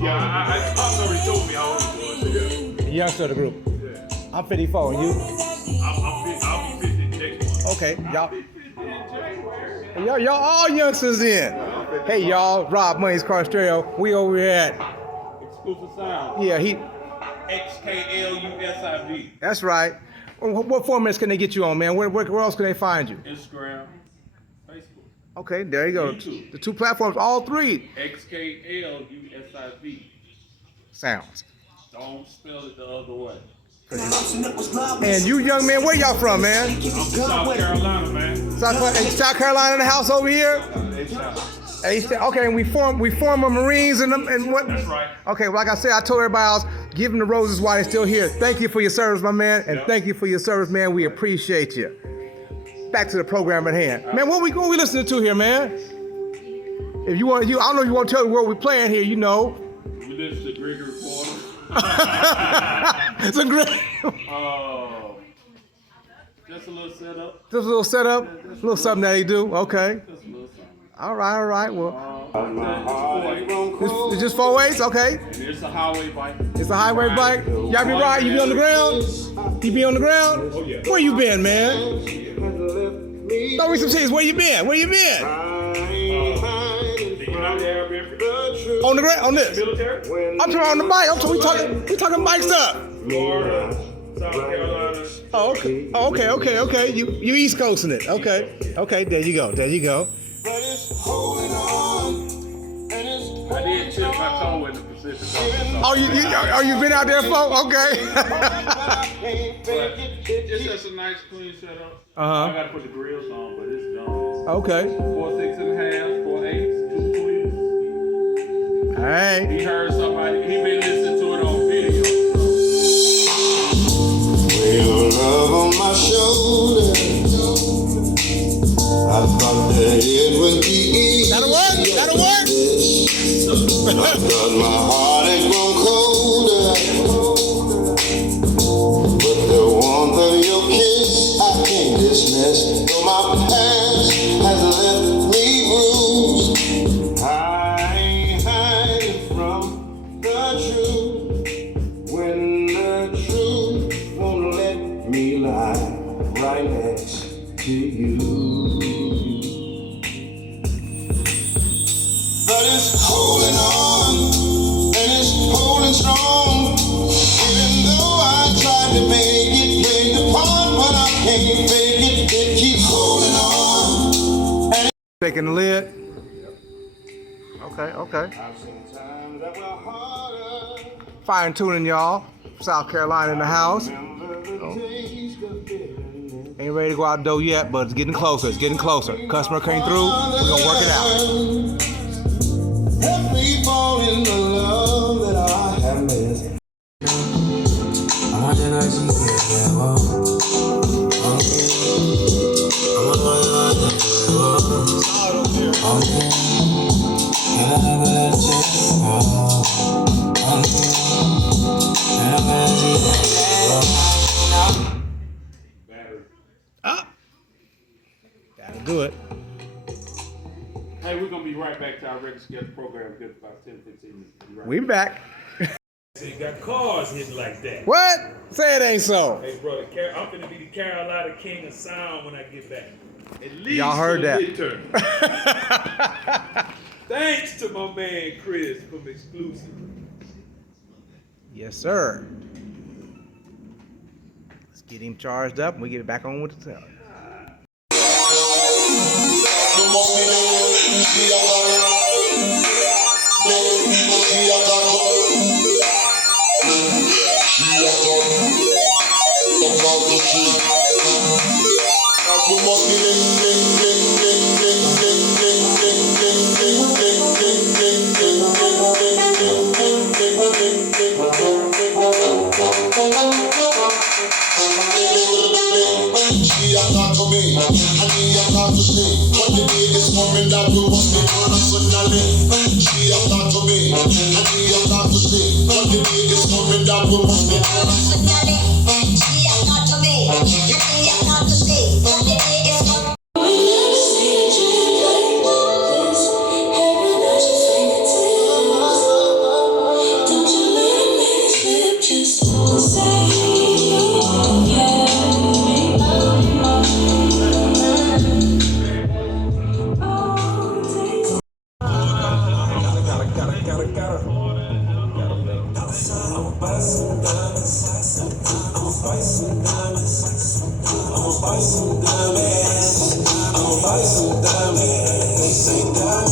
Yeah, Pops already told me how old he was. The youngster of the group. Yeah. I'm 54, and you? I'll be 50 next month. Okay, y'all all youngsters in. Hey, y'all, Rob Money's Car Stereo. We over here at Xklusiv sound. Yeah, Xklusiv. That's right. What formats can they get you on, man? Where else can they find you? Instagram, Facebook. Okay, there you go. YouTube. The two platforms, all three. Xklusiv. Sounds. Don't spell it the other way. And you young men, where y'all from, man? I'm from South Carolina, man. South Carolina in the house over here? Okay, and we form a Marines and what? That's right. Okay, well, like I said, I told everybody else, give them the roses while they're still here. Thank you for your service, my man, and thank you for your service, man. We appreciate you. Back to the program at hand, man. What we listening to here, man? If you want, I don't know if you want to tell me what we're playing here. You know. We listen to Gregory Porter. It's a great. Just a little setup. Just a little setup, a little something that he do. Okay. Just a little something. All right. Well, it's just 4/8. Okay. And it's a highway bike. It's a highway bike. Y'all be riding? You be on the ground? You be on the ground? Oh, yeah. Where you been, man? Throw me some cheese. Where you been? On the ground? On this? Military? I'm talking on the bike. We talking bike stuff. Florida, South Carolina. Oh, okay. You East Coasting it. Okay. There you go. I did chip my toe in the Pacific Ocean. Oh, you been out there, folks? Okay. But it's just a nice, clean setup. I gotta put the grills on, but it's done. Okay. 4 6.5, 4 8s, 2 twins. All right. He heard somebody. He been listening to it on video. Your love on my shoulder. I thought that it would be easy. That'll work. But my heart has grown colder. But the warmth of your kiss I can't dismiss. Though my past has left me bruised, I ain't hiding from the truth. When the truth won't let me lie right next to you. But it's holding on, and it's holding strong. Even though I tried to make it play the part, but I can't make it. It keeps holding on. Taking the lid. Okay. I've seen times that were harder. Fine tuning, y'all. South Carolina in the house. Remember the taste of bitterness. Ain't ready to go out the door yet, but it's getting closer. Customer came through. We're gonna work it out. Help me fall in the love that I have missed. That'll do it. Hey, we're gonna be right back to our regular scheduled program. Good about 10-15 minutes. We back. You got cars hitting like that. What? Say it ain't so. Hey, brother, I'm finna be the Carolina king of sound when I get back. At least Y'all heard that. Thanks to my man Chris from Xklusiv. Yes, sir. Let's get him charged up and we get back on with the sound. What the day is coming that we must be personally. She has talked to me. I need a lot to see, but the day is coming down to me. Buy some diamonds. They say diamonds.